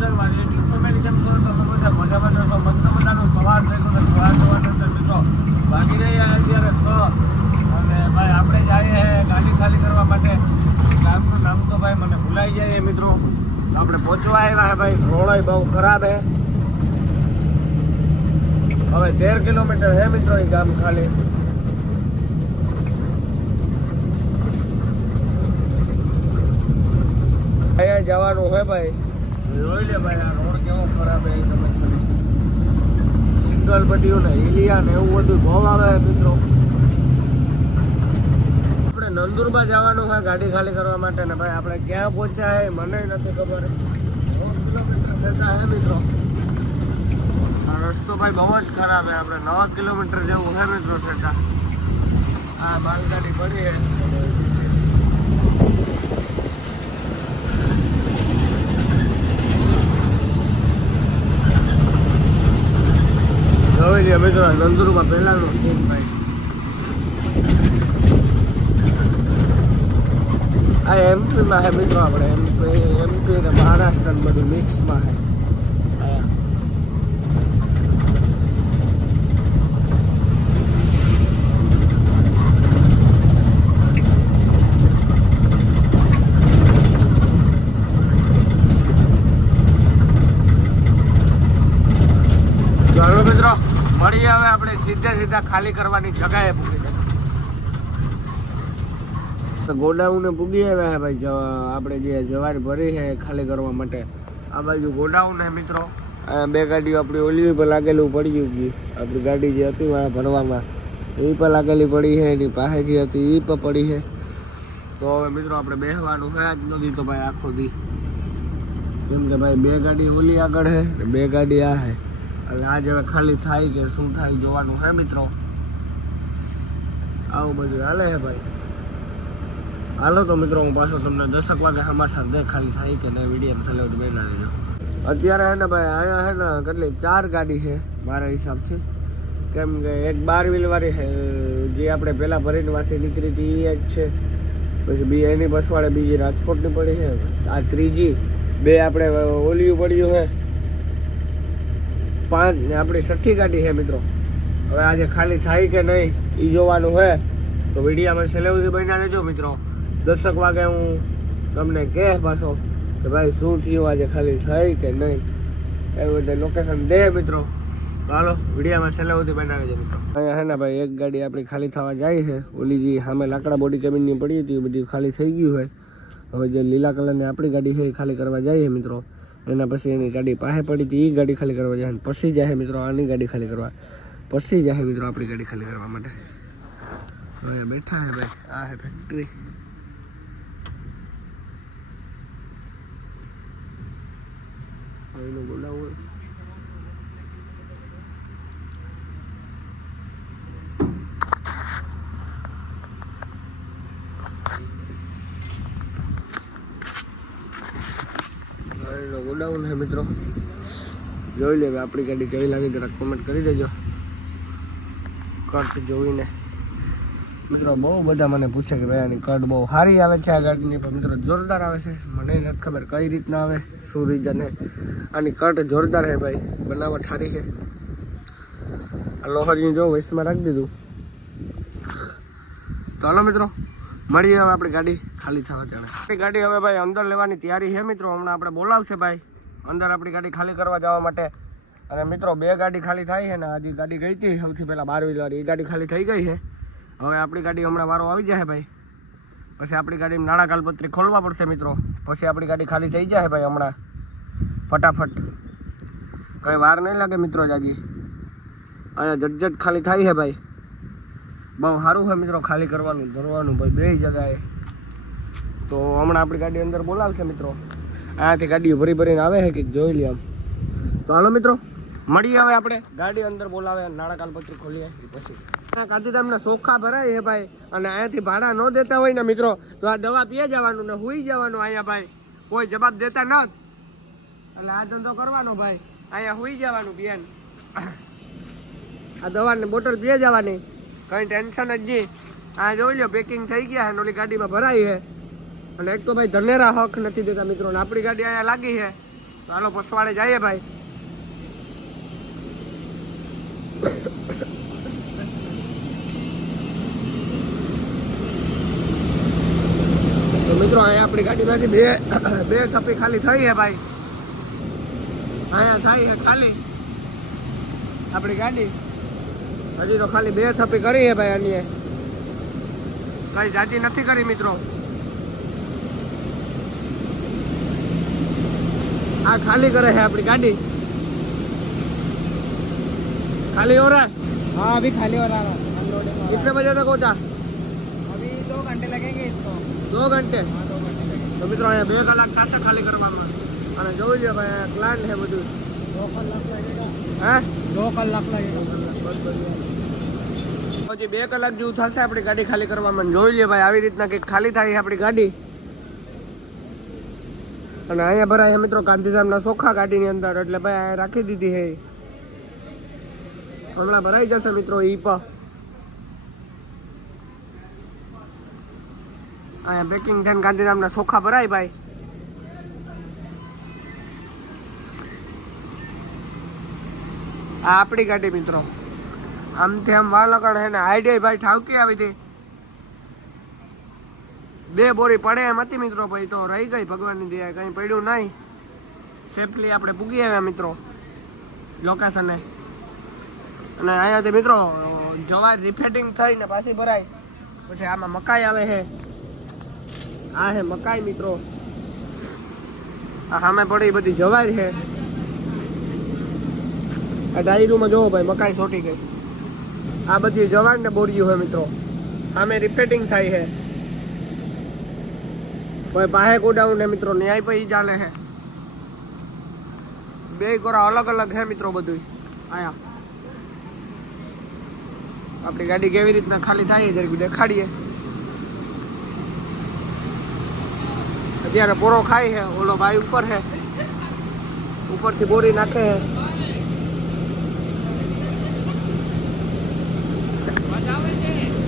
ગુજરાતમાં YouTube family કેમ છો? તમે બધા મજામાં જશો. મસ્ત મજાનું સવાર થયું ને સવાર થવાની અંદર મિત્રો વાગી રહ્યા અત્યારે 6 અને ભાઈ આપણે જઈએ ગાડી ખાલી કરવા માટે. ગામનું નામ તો ભાઈ મને ભૂલાઈ જાય મિત્રો. આપણે પહોંચવા આવ્યા હે ભાઈ. રોડ બહુ ખરાબ હે. હવે 13 કિલોમીટર હે મિત્રો એ ગામ ખાલી. અહીંયા જવાનું હે ભાઈ. જોઈ લે ભાઈ આ રોડ કેવો ખરાબ હે. તમે સિંગલ પટ્ટીઓ ને હિલિયા ને એવું બધું બહુ આવે મિત્રો. આપણે નંદુરબા જવાનું હોય ગાડી ખાલી કરવા માટે ને ભાઈ આપણે ક્યાં પહોંચ્યા હે મને નથી ખબર. 9 કિલોમીટર જતા હે મિત્રો. આ રસ્તો ભાઈ બહુ જ ખરાબ હે. આપણે 9 કિલોમીટર જેવું હે મિત્રો સેટા. આ માલગાડી પડી હે. જોઈ લે મિત્રો નંદુરમાં પહેલાનો સીન ભાઈ. આ એમપીમાં હે મિત્રો. આપણે એમપી ને મહારાષ્ટ્ર બધું મિક્સમાં હે. મિત્રો મળીએ હવે આપણે સીધા ખાલી કરવાની જગાએ પૂગી જાય. ગોડાઉને પૂગી આવ્યા ભાઈ. આપણે જે જવાર ભરી છે ખાલી કરવા માટે આ બાજુ ગોડાઉન હે મિત્રો. બે ગાડીઓ આપણી ઓલી પર લાગેલું પડી ગયું. આપણી ગાડી જે હતી ભરવામાં એ પર લાગેલી પડી છે. એની પાસે જે હતી એ પર પડી છે. તો હવે મિત્રો આપણે બેસવાનું છે આજ નથી તો ભાઈ આખો દી. કેમ કે ભાઈ બે ગાડી ઓલી આગળ છે ને બે ગાડી આ છે. એટલે આજ હવે ખાલી થાય કે શું થાય જોવાનું હે મિત્રો. આવું બધું હાલે હે ભાઈ. હાલો તો મિત્રો હું પાછો તમને 10 વાગે હમાસા દે ખાલી થાય કે નહીં વિડીયો ચાલે તો બેના લેજો. અત્યારે હે ને ભાઈ અહીંયા હે ને કેટલી 4 ગાડી છે મારા હિસાબથી. કેમ કે એક 12 વ્હીલ વાળી છે જે આપણે પહેલાં ભરીનમાંથી નીકળી હતી એ જ છે. પછી એની બસવાળે બીજી રાજકોટની પડી છે. આ ત્રીજી બે આપણે ઓલિયું પડ્યું છે. 5 ને આપણી 6ઠી ગાડી છે મિત્રો. હવે આજે ખાલી થાય કે નહીં એ જોવાનું છે. તો વિડીયામાં છેલ્લે સુધી બન્યા રહેજો મિત્રો. 10 વાગે હું તમને કહે પાછો કે ભાઈ શું થયું આજે ખાલી થાય કે નહીં એવું રીતે લોકેશન દે મિત્રો. તો હાલો વિડીયામાં છેલ્લે સુધી બન્યા રહેજો મિત્રો. અહીંયા છે ને ભાઈ એક ગાડી આપણી ખાલી થવા જાય છે. ઓલી જે સામે લાકડા બોડી કેબિનની પડી હતી એ બધી ખાલી થઈ ગયું હોય. હવે જે લીલા કલરની આપણી ગાડી છે એ ખાલી કરવા જાય છે મિત્રો. એના પછી એની ગાડી પાસે પડી હતી એ ગાડી ખાલી કરવા જાય. પછી જાય મિત્રો આની ગાડી ખાલી કરવા. પછી જાય મિત્રો આપણી ગાડી ખાલી કરવા માટે. હવે બેઠા હે ભાઈ. આ હે ફેક્ટરી. એનું બોલાવું ગોડાઉન હે મિત્રો. જોઈ લે આપણી ગાડી કેવી લાગી જરાક કોમેન્ટ કરી દેજો કટ જોઈને. મિત્રો બહુ બધા મને પૂછે કે ભાઈ આની કટ બહુ સારી આવે છે આ ગાડીની. પણ મિત્રો જોરદાર આવે છે. મને નથી ખબર કઈ રીતના આવે શું રીઝન હે. આની કટ જોરદાર હે ભાઈ. બનાવટ સારી છે. આ લોહરની જો વૈસમાં રાખી દીધું. તો હાલો મિત્રો મળીએ હવે આપણી ગાડી ખાલી થવા ત્યારે. આપણી ગાડી હવે ભાઈ અંદર લેવાની તૈયારી છે મિત્રો. હમણાં આપણે બોલાવશે ભાઈ અંદર આપણી ગાડી ખાલી કરવા જવા માટે. અને મિત્રો 2 ગાડી ખાલી થાય છે ને. આજે ગાડી ગઈ હતી સૌથી પહેલાં 12 વ્હીલવાળી એ ગાડી ખાલી થઈ ગઈ છે. હવે આપણી ગાડી હમણાં વારો આવી જાય ભાઈ. પછી આપણી ગાડીમાં નાણાં કાલપત્રી ખોલવા પડશે મિત્રો. પછી આપણી ગાડી ખાલી થઈ જાય ભાઈ હમણાં ફટાફટ. કંઈ વાર નહીં લાગે મિત્રો. જાજી અહીંયા જટ ખાલી થાય છે ભાઈ. બહુ સારું છે મિત્રો ખાલી કરવાનું ભરવાનું ભાઈ બે જગાએ. તો હમણાં આપણી ગાડી અંદર બોલાવશે મિત્રો. અહીંયાથી ગાડીઓ ભરીને આવે છે કે જોઈ લે આમ. તો હાલો મિત્રો મળીએ હવે આપણે ગાડી અંદર બોલાવે નાણાં કાલપત્રી ખોલીએ પછી. ગાંધીધામના ચોખ્ખા ભરાય છે ભાઈ. અને અહીંયાથી ભાડા ન દેતા હોય ને મિત્રો તો આ દવા પીએ જવાનું ને હુઈ જવાનું અહીંયા ભાઈ. કોઈ જવાબ દેતા ન એટલે આ ધંધો કરવાનો ભાઈ. અહીંયા હુઈ જવાનું પીએન. આ દવાની બોટલ પીએ જવાની. કંઈ ટેન્શન જ નહીં. આ જોઈ લો પેકિંગ થઈ ગયા છે. ઓલી ગાડીમાં ભરાઈ છે. અને એક તો ભાઈ ધનેરા હક નથી દેતા મિત્રો. આપણી ગાડી અહીંયા લાગી છે હાલો પસવાડે જઈએ ભાઈ. તો મિત્રો અહીંયા આપણી ગાડીમાંથી બે થપ્પી ખાલી થઈ છે ભાઈ. અહીંયા થઈ છે ખાલી આપણી ગાડી. હજી તો ખાલી 2 થપ્પી કરી છે ભાઈ. અન્ય કઈ જાજી નથી કરી મિત્રો. આ ખાલી કરે છે આપણી ગાડી. खाली हो रहा है? हाँ अभी खाली हो रहा है. कितने बजे तक होता? अभी 2 घंटे लगेंगे इसको. 2 घंटे? हाँ 2 घंटे लगेंगे. तो मित्रों અહીંયા 2 કલાક થશે ખાલી કરવામાં. અને જોઈ લો ભાઈ પ્લાન છે બધું. 2 કલાક लगेगा. હે 2 કલાક लगेगा. પછી 2 કલાક જેવું થશે આપણી ગાડી ખાલી કરવામાં. જોઈ લે ભાઈ આવી રીતના કંઈક ખાલી થાય છે આપણી ગાડી. અને અહીંયા ભરાય છે મિત્રો ગાંધીધામના ચોખા ગાડીની અંદર. એટલે ભાઈ અહીંયા રાખી દીધી છે. હમણાં ભરાઈ જશે મિત્રો. અહીંયા પેકિંગ થઈને ગાંધીધામના ચોખા ભરાય ભાઈ. આ આપણી ગાડી મિત્રો. આમથી આમ વાલકણ હે ને આઈડિયા ભાઈ ઠાવકી આવી હતી. 2 બોરી પડે એમ હતી મિત્રો. ભાઈ તો રહી ગઈ ભગવાનની દયા. કંઈ પડ્યું નહીં. સેફલી આપણે પૂગી આવ્યા મિત્રો લોકેશને. અને અહીંયાથી મિત્રો જવાર રિફેટિંગ થઈને પાછી ભરાય. પછી આમાં મકાઈ આવે છે. આ હે મકાઈ મિત્રો. આ સામે પડી બધી જવારી છે. આ ડાયરીમાં જોવો ભાઈ મકાઈ સોટી ગઈ. આ બધી જવાર ને બોરીઓ છે મિત્રો. સામે રિફેટિંગ થાય છે. ભાઈ બાહે ગોડાઉન ને મિત્રો ન્યાય પર ચાલે છે. 2 કોરા અલગ અલગ છે મિત્રો બધું. આયા આપણી ગાડી કેવી રીતના ખાલી થાય જરીક દેખાડીએ. અત્યારે પોરો ખાય છે. ઓલો ભાઈ ઉપર છે. ઉપરથી બોરી નાખે છે.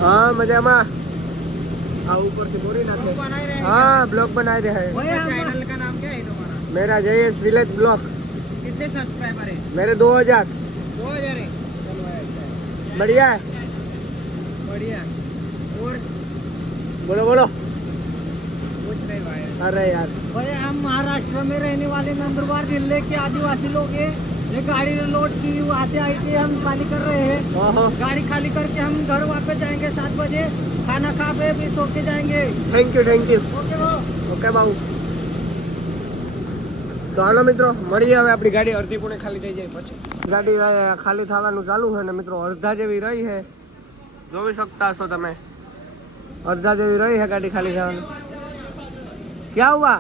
हाँ मजामा. हाँ ऊपर से बोरी नाखे. हाँ ब्लॉग बना रहे हैं. चैनल का नाम क्या है तुम्हारा? मेरा जयेश विलेज ब्लॉग. कितने सब्सक्राइबर है? मेरे 2000. 2000 है. चलो अच्छा है. बढ़िया है. बढ़िया. और बोलो बोलो. कुछ नहीं भाई. अरे यार भाई हम महाराष्ट्र में रहने वाले नंदुरबार जिले के आदिवासी लोग हैं. ये गाड़ी लोड की वहाँ से आई थी. हम खाली कर रहे हैं. गाड़ी खाली करके हम घर वापस जाएंगे 7 बजे. खाना खा के फिर सो के जाएंगे. Thank you. ओके भाऊ. ઓકે બાબુ. તો હાલો મિત્રો મળીએ હવે. આપણી ગાડી અડધી પૂણે ખાલી થઈ જાય પછી. ગાડી ખાલી થવાનું ચાલુ છે ને મિત્રો અડધા જેવી રહી છે. જોઈ શકતા હશો તમે. અડધા જેવી રહી છે ગાડી ખાલી થવાનું. क्या हुआ?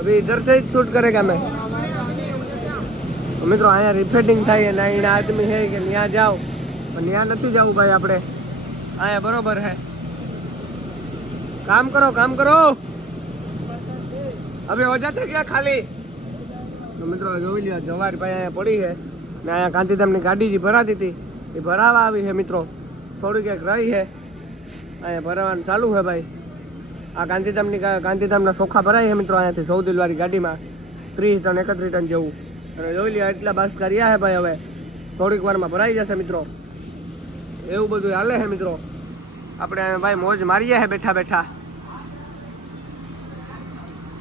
अभी इधर से ही शूट करेगा मैं. મિત્રો અહીંયા રિફેટિંગ થાય અને અહીંયા આદમી છે કે ત્યાં જાઓ પણ ત્યાં નથી જવું ભાઈ. આપણે અહીંયા બરોબર છે. काम करो अभी हो जाते क्या खाली. તો મિત્રો જોઈ લ્યો જવાર ભાઈ અહીંયા પડી છે ને અહીંયા ગાંધીધામની ગાડી જે ભરાતી હતી એ ભરાવા આવી છે મિત્રો. થોડી ક્યાંક રહી છે. અહીંયા ભરાવાનું ચાલુ છે ભાઈ. આ ગાંધીધામના ચોખા ભરાય છે મિત્રો. અહીંયાથી 14 વાળી ગાડીમાં 30 ટન 31 ટન જેવું. અને જોઈ લ્યો એટલા બસ કર્યા છે ભાઈ. હવે થોડીક વારમાં ભરાઈ જશે મિત્રો. એવું બધું હાલે છે મિત્રો. આપણે ભાઈ મોજ મારીએ છે બેઠા બેઠા.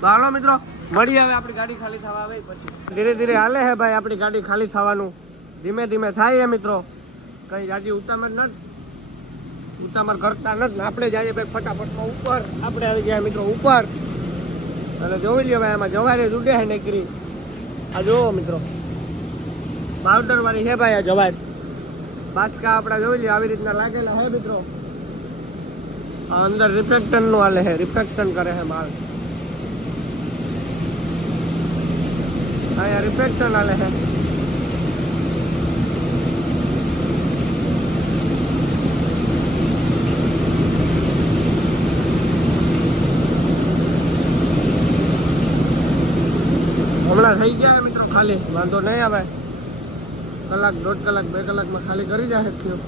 તો હાલો મિત્રો મળીએ હવે. આપણી ગાડી ખાલી થવા આવે પછી. ધીરે ધીરે હાલે છે ભાઈ આપણી ગાડી ખાલી થવાનું. ધીમે ધીમે થાય છે મિત્રો. કઈ જાજી ઉતામળ કરતા નથી. આપણે જઈએ ભાઈ ફટાફટમાં ઉપર. આપણે આવી ગયા મિત્રો ઉપર. અને જોઈ લ્યો ભાઈ આમાં જવારે ઉડે છે નીકળી. આ જોવો મિત્રો પાવડર વાળી છે ભાઈ આ જવાર. પાછકા આપણા જોઈ લ્યો આવી રીતના લાગેલા છે મિત્રો. આ અંદર રિફ્લેક્શન નું હાલે છે. રિફ્લેક્શન કરે છે માલ. અહીંયા રિફ્લેક્શન હાલે છે. હમણાં થઈ ગયા મિત્રો ખાલી. વાંધો નહીં આવે. કલાક 1.5 કલાક 2 કલાકમાં ખાલી કરી જાય થયું.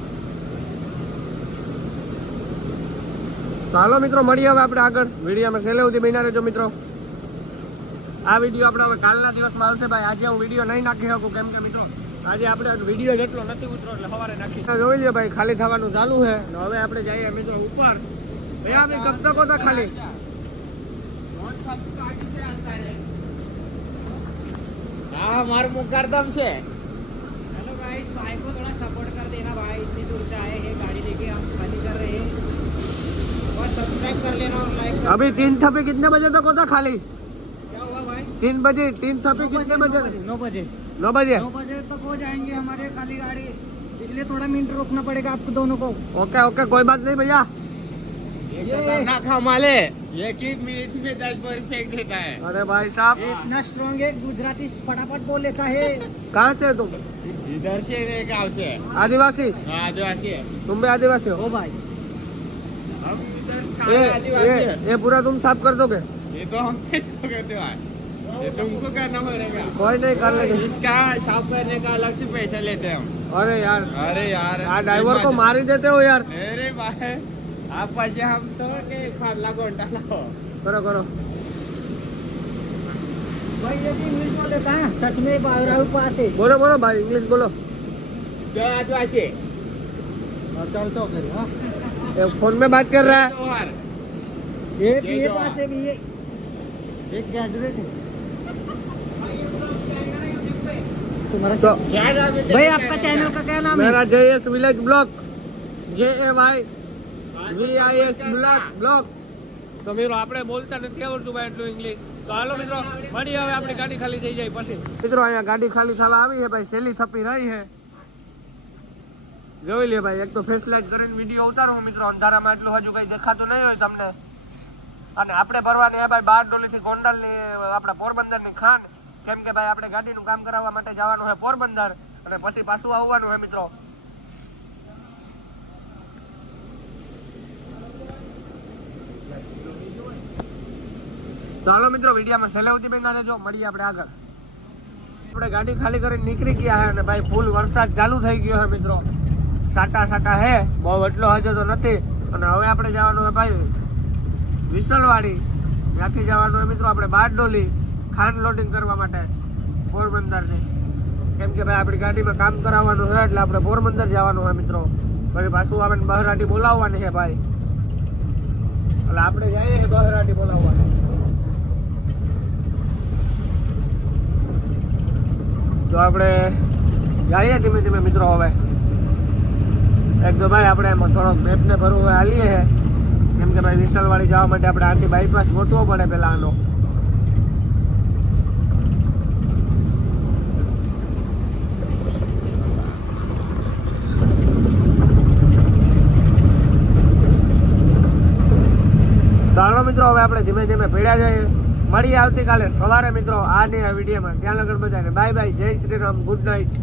તો હાલો મિત્રો મળીએ હવે આપણે આગળ વિડીયોમાં છેલ્લે સુધી બન્યા રહેજો મિત્રો. આ વિડીયો આપણે હવે કાલના દિવસમાં આવશે ભાઈ. આજે હું વિડીયો નહીં નાખી શકું કેમ કે મિત્રો આજે આપણે વિડીયો જેટલો નથી ઉતરો એટલે સવારે નાખી. જોઈ લ્યો ભાઈ ખાલી થવાનું ચાલુ છે. હવે આપણે જઈએ મિત્રો ઉપર. ભૈયા અભી કબ તક હોતા ખાલી? हाँ हमारे मुकरदम से। हेलो गाइस, भाई को थोड़ा सपोर्ट कर देना भाई, इतनी दूर से आए हैं गाड़ी लेके, हम खाली कर रहे हैं और सब्सक्राइब कर लेना और लाइक कर। अभी 3 थप्पी कितने बजे तक होता खाली? क्या हुआ भाई? 3 बजे 3 थप्पी कितने बजे? 9 बजे 9 बजे 9 बजे तक हो जाएंगे हमारे खाली गाड़ी, इसलिए थोड़ा मिनट रोकना पड़ेगा आपको दोनों को। ओके ओके कोई बात नहीं भैया. ये कि मिनट में 10 बार फेंक देता है। अरे भाई साहब ये इतना स्ट्रॉन्ग है, गुजराती फटाफट बोल लेता है। कहाँ से तुम? इधर से गाँव से। आदिवासी? हाँ आदिवासी है। तुम भी आदिवासी हो? ओ भाई हम इधर ये पूरा तुम साफ कर दोगे? ये तो हम कैसे करते हैं, ये तुमको करना पड़ेगा। कोई नहीं कर लेंगे. इसका साफ करने का अलग से पैसा लेते हैं हम। अरे यार यार ड्राइवर को मार ही देते हो यार. अरे भाई आप पैसे हम तो के खाला घंटा लो करो करो. भाई ये भी इंग्लिश बोल लेता है सच में, राहुल पास है। बोलो बोलो भाई इंग्लिश बोलो. क्या आदिवासी चल तो फिर हाँ ये फोन में बात कर रहा है. ये बीए पास है, बीए एक ग्रेजुएट है तुम्हारा. तो भाई आपका चैनल का क्या नाम है? मेरा JS village blog, JAYVIS blog. તો મિત્રો આપણે બોલતા નથી આવડતું ભાઈ એટલું ઇંગ્લિશ. તો હાલો મિત્રો મળી હવે આપણી ગાડી ખાલી થઈ જાય પછી. મિત્રો અહીંયા ગાડી ખાલી થવા આવી છે ભાઈ. છેલ્લી થપ્પી રહી છે. જોઈ લે ભાઈ. એક તો ફેસ લાઇટ કરીને વિડીયો ઉતારું મિત્રો. અંધારામાં એટલું હજુ કઈ દેખાતું નહીં હોય તમને. અને આપણે ભરવાની છે ભાઈ બારડોલીથી ગોંડલની આપણા પોરબંદરની ખાંડ. કેમ કે ભાઈ આપણે ગાડીનું કામ કરાવવા માટે જવાનું છે પોરબંદર અને પછી પાછું આવવાનું છે મિત્રો. તો હાલો મિત્રો વિડીયોમાં છેલ્લે સુધી બન્યા રહેજો. મળીએ આપણે આગળ. આપણે ગાડી ખાલી કરીને નીકળી ગયા છે અને ભાઈ ફૂલ વરસાદ ચાલુ થઈ ગયો છે મિત્રો. સાટા સાટા હે, બહુ એટલો હજુ તો નથી. અને હવે આપણે જવાનું છે ભાઈ વિસલવાડી. ત્યાંથી જવાનું હોય મિત્રો આપણે બારડોલી ખાંડ લોડિંગ કરવા માટે પોરબંદરથી. કેમ કે ભાઈ આપણી ગાડીમાં કામ કરાવવાનું છે એટલે આપણે પોરબંદર જવાનું હોય મિત્રો. પછી પાછું આપણે બહરાટી બોલાવવાની છે ભાઈ. એટલે આપણે જઈએ છીએ બહરાટી બોલાવવાની. તો આપણે જઈએ ધીમે ધીમે મિત્રો. હવે એક તો ભાઈ આપણે એમાં થોડોક મેપને ભરવું હાલીએ છે. કેમ કે ભાઈ વિશાલવાડી જવા માટે આપણે આથી બાયપાસ ગોતવો પડે પેલા આનો. તો હાલો મિત્રો હવે આપણે ધીમે ધીમે ભેળ્યા જઈએ. મળીએ આવતીકાલે સવારે મિત્રો આ વિડીયોમાં. ત્યાં લગન બધાને બાય બાય, જય શ્રી રામ, ગુડ નાઇટ.